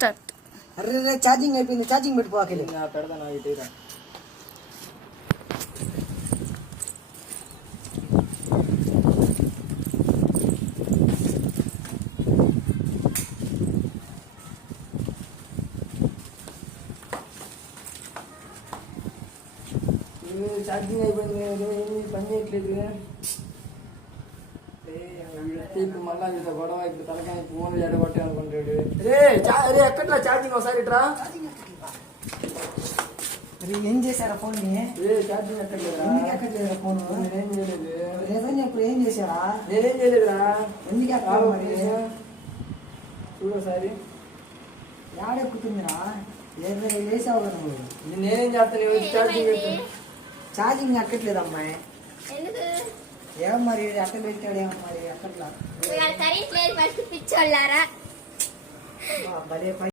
Start. అరే charging అయిపోయింది, charging పెట్టుకోవాలి. పెడతాను ఇటీరా. ఛార్జింగ్ అయిపోయింది, పని చేయట్లేదు. ఇప్పుడు మళ్ళా ఇంత గొడవ, ఇప్పుడు తలకాయ ఫోన్ ఎడగొట్టే అనుకుంటాడు. రే ఎక్కట్లా ఛార్జింగ్ ఒకసారి ఇట్రా. ఏం చేశారా ఫోన్? ఛార్జింగ్ ఎక్కట్లేదా? ఎక్కట్లేదా ఫోన్? నేనేం చేయలేదు. లేదని ఇప్పుడు ఏం చేశారా? నేనేం చేయలేదురా. ఎందుకు ఎక్కడ మరి? చూడు ఒకసారి. యాడెక్కుతుందిరా? వేసావు కదా నువ్వు. నేనేం చేస్తాను? ఛార్జింగ్ ఛార్జింగ్ ఎక్కట్లేదు అమ్మాయి. ఏమో మరి అట్ట పెట్టాడేమో మరి ఎక్కట్లా. కరెంట్ లేదు, ఫస్ట్ పిచ్చోళ్ళారా. భలే